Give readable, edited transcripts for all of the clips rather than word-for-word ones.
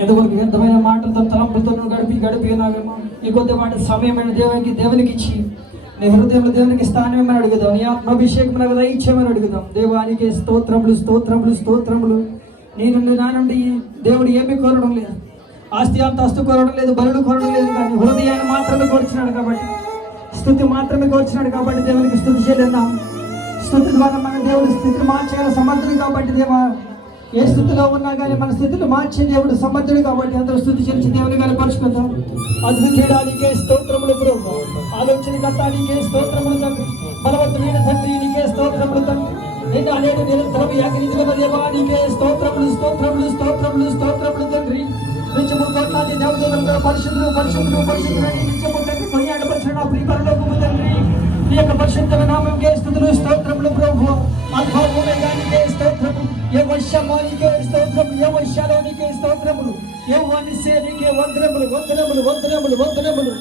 ఎంతవరకు వ్యర్థమైన మాటలతో తలంపులతో గడిపినావేమో ఈ కొద్దిపాటి సమయమైన దేవునికి ఇచ్చి నీ హృదయంలో దేవునికి స్థానమేమని అడుగుదాం. నీ ఆత్మాభిషేకం నాకు దయచేయమని అడుగుదాం. దేవానికి స్తోత్రములు స్తోత్రములు స్తోత్రములు. నీ నుండి నా నుండి దేవుడు ఏమీ కోరడం లేదు, ఆస్తి అంతస్తు కోరడం లేదు, బలులు కోరడం లేదు, కానీ హృదయాన్ని మాత్రమే కోర్చినాడు కాబట్టి, స్థుతి మాత్రమే కోర్చినాడు కాబట్టి దేవునికి స్థుతి చేయలేదాం. స్థుతి ద్వారా మన దేవుడు స్థితిని మార్చగల సమర్థుడు కాబట్టి, దేవా ఏ స్థితిలో ఉన్నా కానీ మన స్థితిని మార్చే దేవుడు సమర్థుడు కాబట్టి అందరూ స్థుతి చేసి దేవుని కనపరుచుకుందాం. అద్భుతీయడానికే స్తోత్రములు ప్రభు, ఆలోచన కట్టానికే స్తోత్రములు తండ్రి, బలవంతుడైన తండ్రి నీకే స్తోత్రములు తండ్రి. నిన్న నేడు నిరంతరం యాగనిధిగల దేవానికే స్తోత్రములు స్తోత్రములు స్తోత్రములు స్తోత్రములు తండ్రి. నిత్యము కోట్లాది దేవతలు పరిశుద్ధులు పరిశుద్ధులు పరిశుద్ధులు నిత్యము తండ్రి కొనియాడపరిచిన ప్రియపరలోకము తండ్రి నీ యొక్క పరిశుద్ధ నామముకే స్తుతులు స్తోత్రములు ప్రభు. అద్భుతమైనదానికే స్తోత్రము, యెహోవానికే స్తోత్రము, యెహోవాలోనికే స్తోత్రములు, యెహోవానికే వందనములు వందనములు వందనములు వందనములు.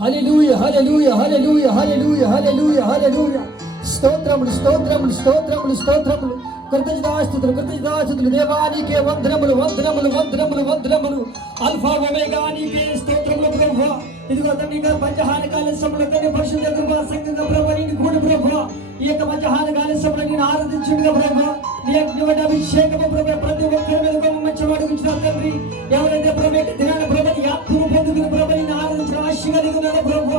హల్లెలూయా హల్లెలూయా హల్లెలూయా హల్లెలూయా హల్లెలూయా హల్లెలూయా. స్తోత్రములు స్తోత్రములు స్తోత్రములు స్తోత్రములు. కృతజ్ఞతాస్తుతులు కృతజ్ఞతాస్తుతులు. దేవానికే వందనములు వందనములు వందనములు వందనములు. అల్ఫా ఒమేగా నీకే స్తోత్రములు ప్రభువా. ఇదిగో తండ్రి గారు పంచహార కాల సమయంలో పరిశుద్ధ కృపా సంఘంగా ప్రభు నీకు కూడి ప్రభు ఈ యొక్క పంచహార కాల సమయంలో నేను ఆరాధించుడుగా ప్రభు నీ యొక్క అభిషేకము ప్రభు ప్రతి ఒక్కరి మీద మంచి అడుగుతున్నా తండ్రి. ఎవరైతే ప్రభు దినాల ప్రభుని ఆత్మను పొందుకుని ప్రభు నేను ఆరాధించిన ఆశ కలిగి ఉన్నాడు ప్రభు.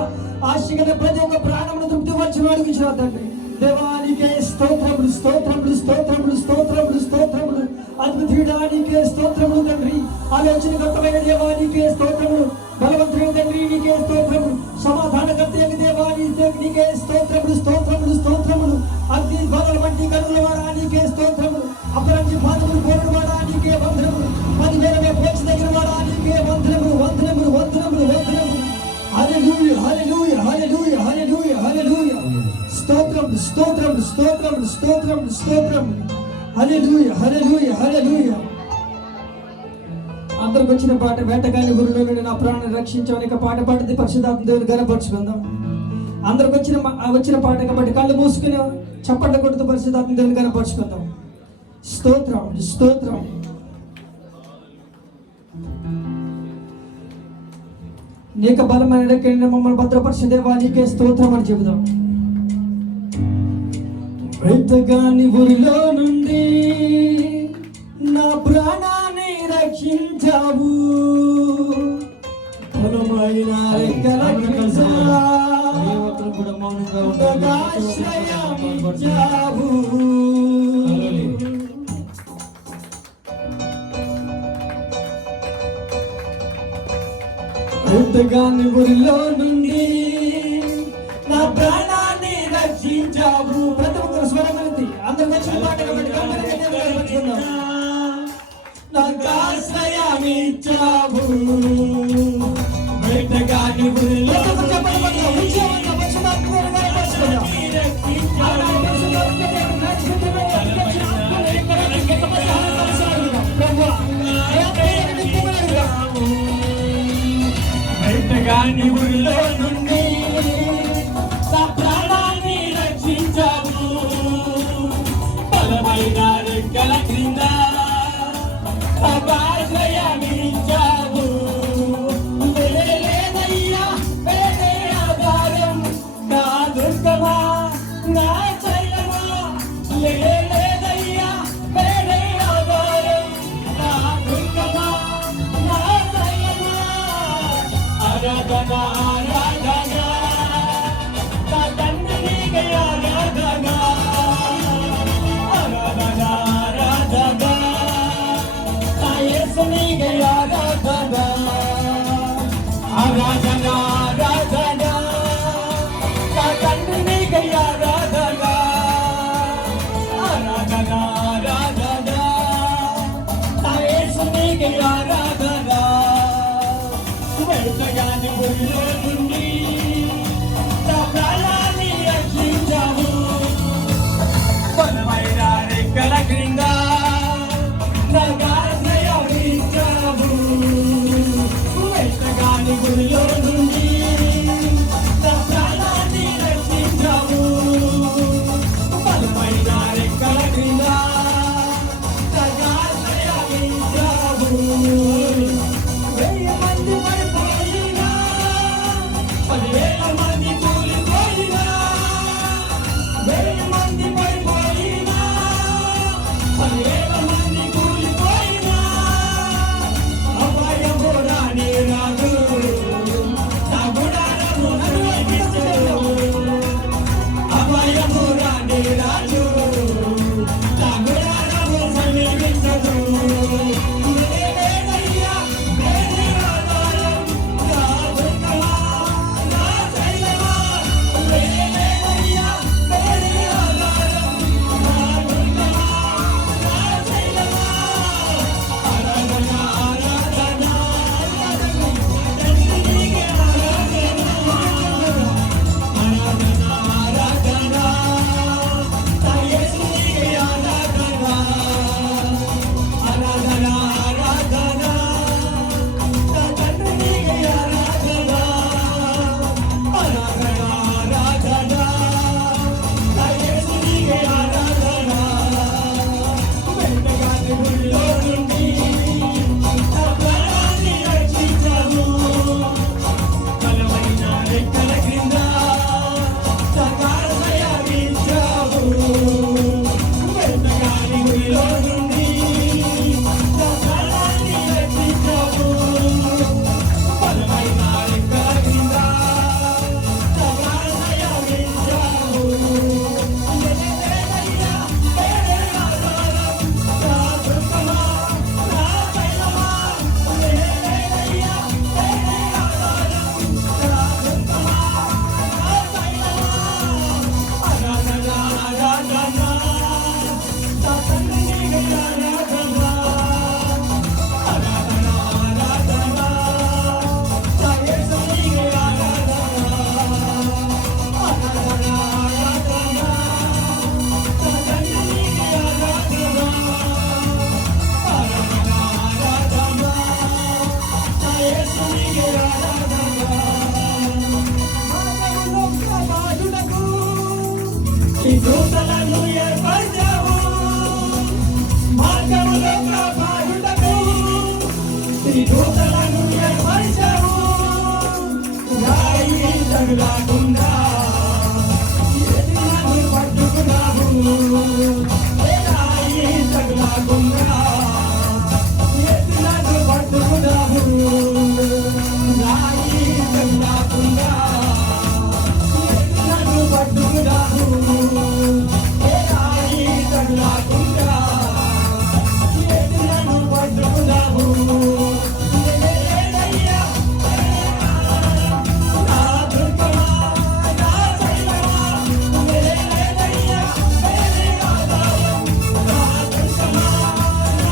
ఆశ కలిగిన ప్రతి ఒక్క ప్రాణమును తృప్తిపరచమని అడుగుతున్నా తండ్రి. దేవానికే స్తోత్రములు స్తోత్రములు స్తోత్రములు స్తోత్రములు స్తోత్రములు. అద్భుతీయడానికే స్తోత్రములు తండ్రి. ఆలోచన గొప్పమైన దేవానికే స్తోత్రములు. బలవంతుడైన తండ్రి నీకే స్తోత్రములు. సమాధానకర్త దేవాని నీకే స్తోత్రములు స్తోత్రములు స్తోత్రములు. అగ్ని గోదల వంటి కనుల వాడా నీకే స్తోత్రములు. అపరంజి పాదములు కోరుడు వాడా నీకే వందనములు. 10,000 పోచి దగ్గర వాడా నీకే వందనములు వందనములు వందనములు వందనములు. హల్లెలూయా హల్లెలూయా హల్లెలూయా హల్లెలూయా హల్లెలూయా. స్తోత్రములు స్తోత్రములు స్తోత్రములు స్తోత్రములు స్తోత్రములు. హల్లెలూయా హల్లెలూయా హల్లెలూయా. అందరికి వచ్చిన పాట వేటగాని గురిలో నుండి నా ప్రాణాన్ని రక్షించమని పాట పాడితే పరిశుద్ధాత్మ దేవుని గనపరుచుకుందాం. అందరికి వచ్చిన పాట కాబట్టి కళ్ళు మూసుకుని చప్పట్ల కొడుతూ పరిశుద్ధాత్మ దేవుని గనపరుచుకుందాం. స్తోత్రం స్తోత్రం. నీకు బలమైన మమ్మల్ని భద్రపరిచే దేవా నీకే స్తోత్రం అని చెబుదాం. వేటగాని గురిలో నుండి నా ప్రాణాన్ని రక్షించావు, బలమైన రెక్కల కింద కూడా మౌనంగా ఆశ్రయమిచ్చావు. వేటగాని గురిలో నుండి నా ప్రాణాన్ని రక్షించావు. ప్రతి ఒక్కరు స్వరమని అందరూ వచ్చిన పాట నాకు ఆశ్రయమిచ్చావు. వేటగాని గురిలో వేటగాని గురిలో నుండి నా ప్రాణాన్ని రక్షించావు, బలమైన రెక్కల క్రింద ఆశ్రయమిచ్చావు. లేదయ్యా వేరే ఆధారం, నా దుర్గమా నా శైలమా. లేదయ్యా వేరే ఆధారం, నా దుర్గమా నా శైలమా. ఆరాధన ఆరాధన నా తండ్రి నీకే ఆరాధన. ఆరాధన ఆరాధన నా యేసు నీకే ఆరాధన. ఆరాధన ఆరాధన నా తండ్రి నీకే ఆరాధన. ఆరాధన ఆరాధన నా యేసు నీకే ఆరాధన. వేటగాని గురిలో నుండి నా ప్రాణాన్ని రక్షించావు, బలమైన రెక్కల క్రింద నాకు ఆశ్రయమిచ్చావు. వేటగాని గురిలో నుండి నా ప్రాణాన్ని రక్షించావు, బలమైన రెక్కల క్రింద నాకు ఆశ్రయమిచ్చావు. వెయ్యి మంది పడిపోయినా, 10,000 మంది కూలిపోయినా, 1000 మంది పడిపోయినా, 10,000 మంది కూలిపోయినా, అపాయము రానే రాదు, నా గుడారము నడిపించదు. అపాయము రానే రాదు, నా గుడారము సమీపించదు. వేరేదయ్యా వేరే ఆధారం, నా దుర్గమా, నా శైలమా. వేరేదయ్యా వేరే ఆధారం, నా దుర్గమా, నా శైలమా. ఆరాధన ఆరాధన తండ్రి నీకే ఆరాధన. ఆరాధన ఆరాధన నా యేసు నీకే ఆరాధన. ఆరాధన ఆరాధన నా తండ్రి నీకే ఆరాధన. ఆరాధన ఆరాధన నా యేసు నీకే ఆరాధన. వెంటగాని గుడిలో నుండి నా ప్రాణాన్ని రక్షించావు. బలమైన రెక్కల క్రింద సకాశయాగించావు. వెంటగాని గుడిలో నుండి నా ప్రాణాన్ని రక్షించావు. బలమైన రెక్కల క్రింద సకాశయాగించావు. వేరేదయ్యా వేరే ఆధారం, నా దుర్గమా, నా శైలమా. వేరేదయ్యా వేరే ఆధారం, నా దుర్గమా, నా శైలమా. ఆరాధన ఆరాధన నా తండ్రి నీకే ఆరాధన. ఆరాధన ఆరాధన నా యేసు నీకే ఆరాధన. ఆరాధన ఆరాధన నా తండ్రి నీకే ఆరాధన. ఆరాధన ఆరాధన నా యేసు నీకే ఆరాధన. మార్గములో కాపాడుటకు నీ దూతలను ఏర్పరచావు. మార్గములో కాపాడుటకు నీ దూతలను ఏర్పరచావు. రాయి తగులకుండా ఎదురును పట్టుకున్నావు. రాయి తగులకుండా ఎదురును పట్టుకున్నావు. రాయి తగులకుండా ఎదురును పట్టుకున్నావు. రాయి తగులకుండా ఎదురును పట్టుకున్నావు. వేరేదయ్యా నా దుర్గమా, నా శైలమా. వేరేదయ్యా వేరే ఆధారం, నా దుర్గమా, నా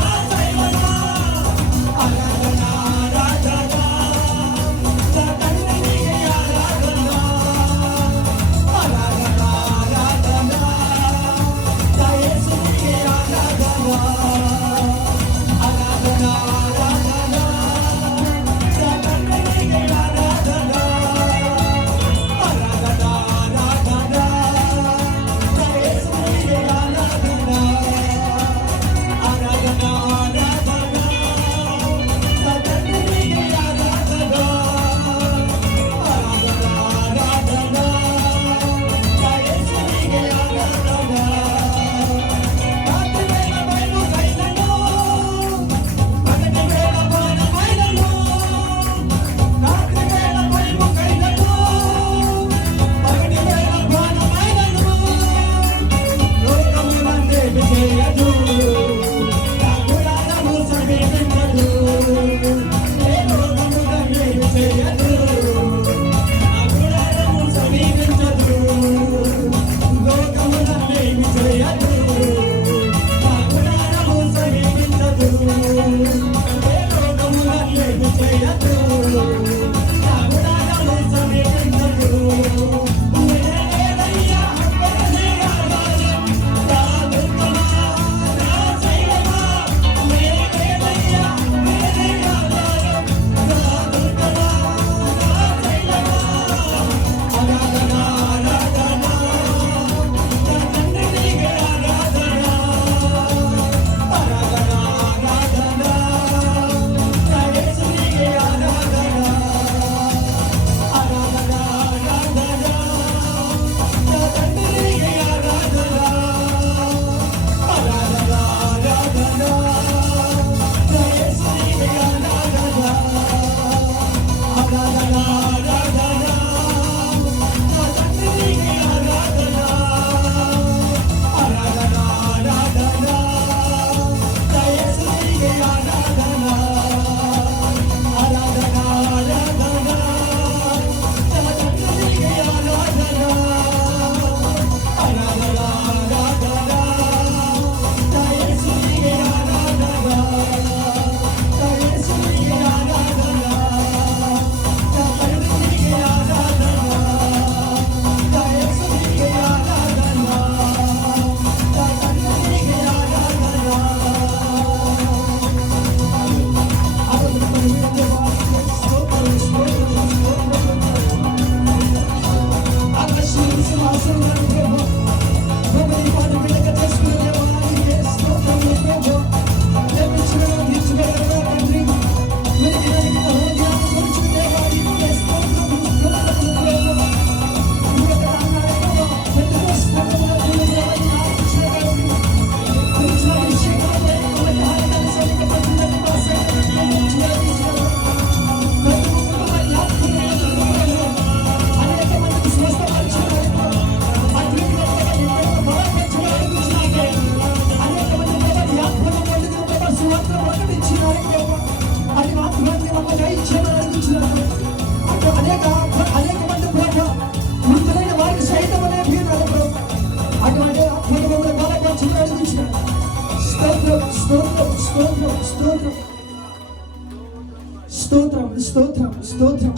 స్తోత్రం స్తోత్రం స్తోత్రం.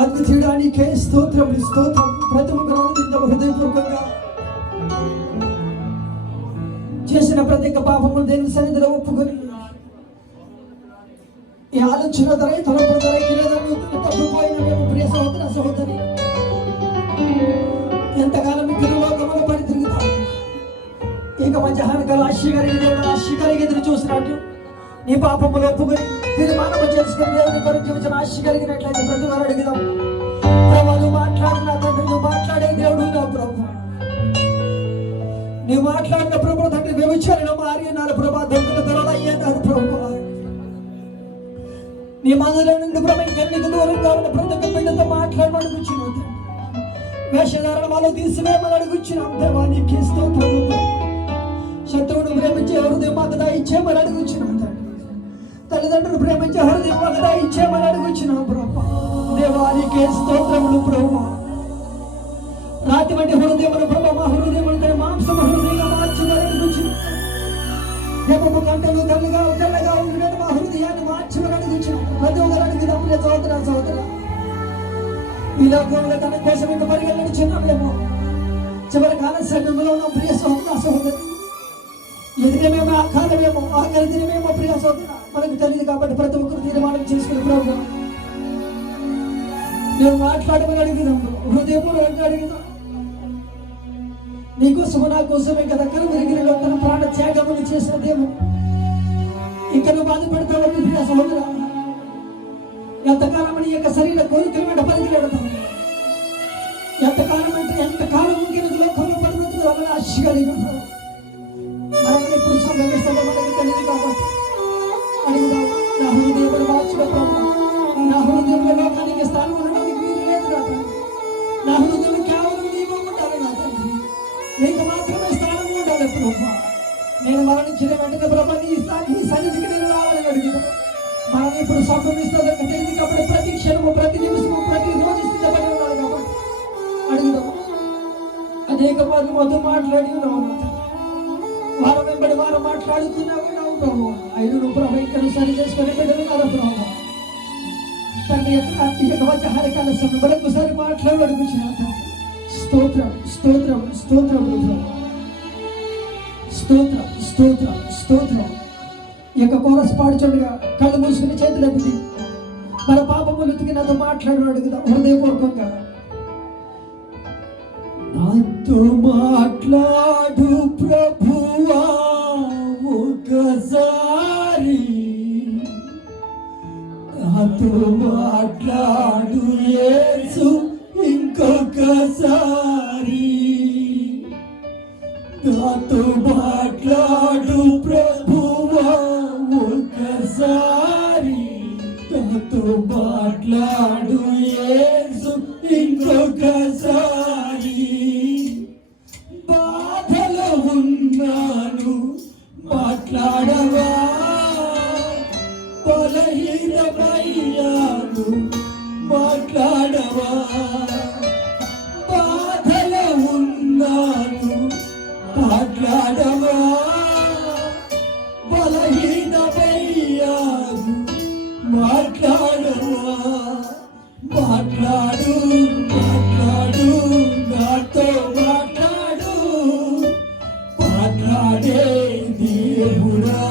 అద్భుతానికే స్తోత్రం స్తోత్రం. ప్రతి ఒక్కరు ఆనందిద్దాం హృదయపూర్వకంగా. చేసిన ప్రతి ఒక్క పాపములు దేవుని సన్నిధిలో ఒప్పుకొని ఈ ఆలోచన ధర తలపు ధర తప్పిపోయిన మేము ప్రియ సహోదర సహోదరి ఎంతకాలం మీకు లోకములు పడి తిరుగుతాం. ఇక మధ్యాహ్నకాలం ఆశీగారికి దేవుడు ఆశీగారికి ఎదురు చూసినట్టు నీ పాపములు ఒప్పుకొని తీర్మానం చేసుకుని దేవుని కొరకు జీవించిన ఆశీగారిగినట్లయితే ప్రతి వారు అడుగుదాం. ప్రభు నువ్వు మాట్లాడిన తండ్రి, నువ్వు మాట్లాడే దేవుడు నా ప్రభు. నువ్వు మాట్లాడిన ప్రభు తండ్రి వ్యభిచారణ మారి అన్నారు ప్రభా, దొంగల ధరలయ్యన్నారు ప్రభు. నీ మనలో నుండి ప్రభు నీకు దూరంగా ఉన్న ప్రతి ఒక్క బిడ్డతో మాట్లాడమని అడుగుచున్నావు. వేషధారణ వాళ్ళు తీసివేయమని అడుగుచున్నాం దేవా. నీకే స్తోత్రం. శత్రువును ప్రేమించే హృదయం మాకు దయచేయమని అడుగుచున్నాం తండ్రి. తల్లిదండ్రులు ప్రేమించే హృదయం మాకు దయచేయమని అడుగుచున్నాం ప్రభు. దేవా నీకే స్తోత్రములు ప్రభు. రాతి వంటి హృదయములు ప్రభు మా హృదయములు మాంసమ హృదయంగా మార్చమని అడుగుచున్నాం. దేవము కంటలు తెల్లగా ఉండినట్టు మా హృదయాన్ని మార్చమని అడుగుచున్నాం. ప్రతి ఒక్కరు అడుగుదాం ప్రియ సహోదర సహోదర. ఈ లోకంలో తన కోసం ఇంత పరిగెళ్ళడుచున్నామేమో. చివరి కాల సమయంలో ఉన్న ప్రియ సహోదర సహోదరి ఎదిగమేమో ఆ కాలమేమో ఆఖరి దినమేమో ప్రియ సహోదర మనకు తెలియదు. కాబట్టి ప్రతి ఒక్కరు తీర్మానం చేసుకుని ప్రభు నేను మాట్లాడమని అడుగుదాం. హృదయపూర్వకంగా అడుగుదాం. నీకోసము నా కోసమే కదా కలువరిగిరిలో తన ప్రాణ త్యాగములు చేసిన దేవుడు. ఇంకా నువ్వు బాధపడతావు ప్రియ సహోదర. ఎంతకాలం నీ యొక్క శరీర కోరికల వెంట పరిగెడతావు. ఎంతకాలం ఇంకెందుకు లోకంలో పడిపోతుంది వల్ల ఆశగా మనం ఎప్పుడు సంభవిస్తామో మనకి తెలియదు. కాబట్టి అడుగుదాం. నా హృదయం మార్చుకో ప్రభు. నా హృదయంలో లోకానికి స్థానం ఉండడానికి వీలు లేదు నా తండ్రి. నా హృదయం కేవలం నీవు ఉండాలి నా తండ్రి. నీకు మాత్రమే స్థానం ఉండాలి ప్రభు. నేను మరణించిన వెంటనే ప్రభు నీ సన్నిధికి నేను రావాలని అడుగుతాను. మనం ఇప్పుడు సంభవిస్తుందో తెలియదు. కాబట్టి ప్రతి క్షణము ప్రతి నిమిషము ప్రతి రోజు స్థితిపడి ఉండాలి. కాబట్టి అడుగుదాం. అనేక మంది మొదలు మాట్లాడి ఉన్నావు. వారం వెంబడి వారం మాట్లాడుతున్నావు ప్రభు. అయిన ప్రభు ఇక్కడ సరి చేసుకుని బిడ్డలున్నారు ప్రభు. తండ్రి హరికాల సమయం మరొకసారి మాట్లాడడుగుచిన స్తోత్రం స్తోత్రం స్తోత్రం స్తోత్రం స్తోత్రం స్తోత్రం. ఈ యొక్క కోరస్ పాడుచుండగా కళ్ళు మూసుకుని చేతులు ఎత్తి మన పాపములు ఉతికి నాతో మాట్లాడు అడుగుదాం హృదయపూర్వకంగా. నాతో మాట్లాడు ప్రభువా ఒకసారి, నాతో మాట్లాడు యేసు ఇంకొకసారి, నాతో మాట్లాడు ప్రభువా ఒకసారి, నాతో మాట్లాడు యేసు ఇంకొకసారి. బాధలో ఉన్నాను మాట్లాడవా, బలహీనమయ్యాను మాట్లాడవా. బాధలో ఉన్నాను మాట్లాడవా, బలహీనమయ్యాను మాట్లాడవా. మాట్లాడు మాట్లాడు నాతో మాట్లాడు, మాట్లాడే దేవుడా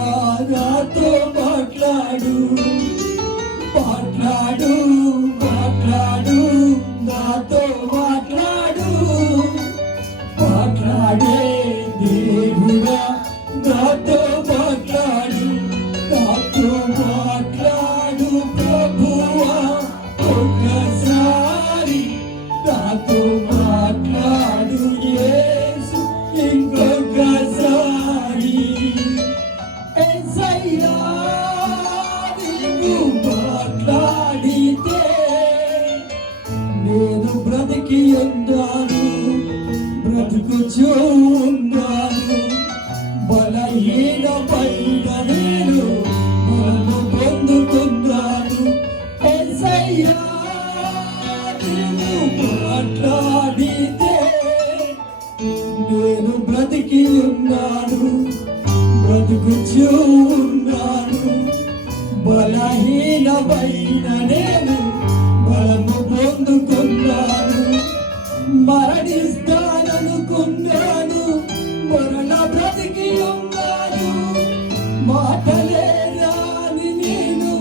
నాతో మాట్లాడు. మాట్లాడు మాట్లాడు నాతో మాట్లాడు, మాట్లాడే దేవుడా నాతో మాట్లాడు. నాతో మాట్లాడు ప్రభువా ఒకసారి, నాతో మాట్లాడు యేసు ఇంకొకసారి. యేసయ్యా నీ బలహీనమైన నేను బలము పొందుకున్నాను. మరణిస్తాననుకున్నాను, మరణ బ్రతికి ఉన్నాను. మాటలే రాని నేను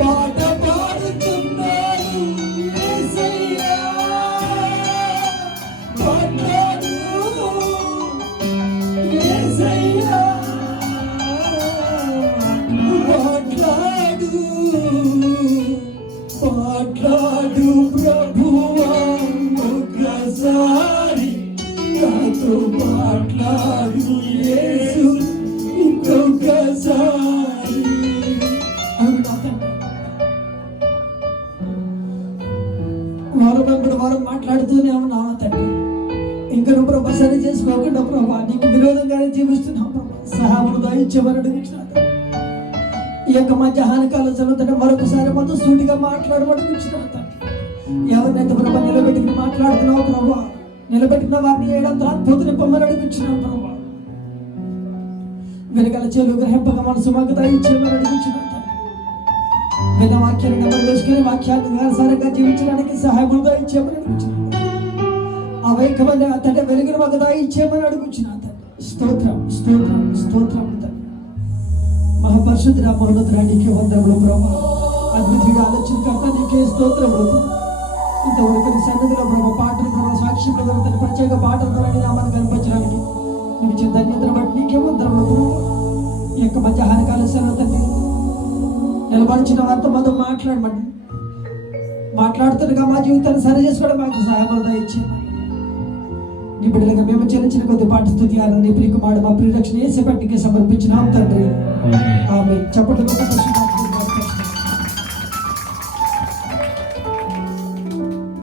పాట పాడుతున్నాను. యేసయ్యా మాట్లాడు, యేసయ్యా మాట్లాడు, మాట్లాడు ప్రభువా, ఒక్కసారి నాతో మాట్లాడు యేసు, ఇంకొకసారి. వారం వెంబడి వారం మాట్లాడుతూనే ఉన్నావు తండ్రి. ఇంకా నువ్వు ప్రభా సరి చేసుకోకుండా ప్రభా నీకు విరోధంగానే జీవిస్తున్నావు ప్రభా. సహాయమును దయచేయమని అడుగుతున్నాను. ఈ యొక్క మధ్యాహ్న కాలం చదువుతుంటే మరొకసారి మాతో సూటిగా మాట్లాడమని అడుగుతున్నాను తండ్రి. ఎవరినైతే ప్రభా నిలబెట్టుకుని మాట్లాడుతున్నావు ప్రభా, నిలబెట్టిన వారిని ఏడంత అద్భుతం పొమ్మని అడుగుతున్నాను ప్రభా. వెనకాల చెలు గ్రహింపగా మనసు మాకు దయచేయమని అడుగుతున్నాను తండ్రి. విన్న వాక్యాన్ని నెమ్మది వేసుకుని వాక్యాన్ని నిరసరంగా జీవించడానికి సహాయమును దయచేయమని అడుగుతున్నాను. అవైకమైన తండ్రి వెలుగును మాకు దయచేయమని అడుగుతున్నాను తండ్రి. స్తోత్రం స్తోత్రం స్తోత్రం తండ్రి. మహాపరిశుద్ధ మహోన్నతుడా నీకే వందనములు ప్రభా. అద్భుతంగా ఆలోచనకర్త నీకే స్తోత్రములు ప్రభా. ఇంతవరకు నీ సన్నిధిలో ప్రభా పాటల ద్వారా సాక్ష్యంలో ద్వారా తన ప్రత్యేక పాటల ద్వారా నీ నామాన్ని కనిపించడానికి నీకు ఇచ్చిన ధన్యతను బట్టి నీకే వందనములు ప్రభా. ఈ యొక్క మధ్యాహ్న కాల సెలవు తండ్రి నిలబడిచిన వారితో మాతో మాట్లాడమండి. మాట్లాడుతుండగా మా జీవితాన్ని సరి చేసుకోవడం మాకు సహాయపడ ఇచ్చేయమని నీ బిడ్డలుగా మేము చెల్లించిన కొద్ది పాటి స్తుతి ఆరాధన నీ ప్రియకుమారుడు మా ప్రియరక్షణ యేసు పట్టికి సమర్పించినాం తండ్రి. ఆమేన్. చప్పట్లు కొట్టి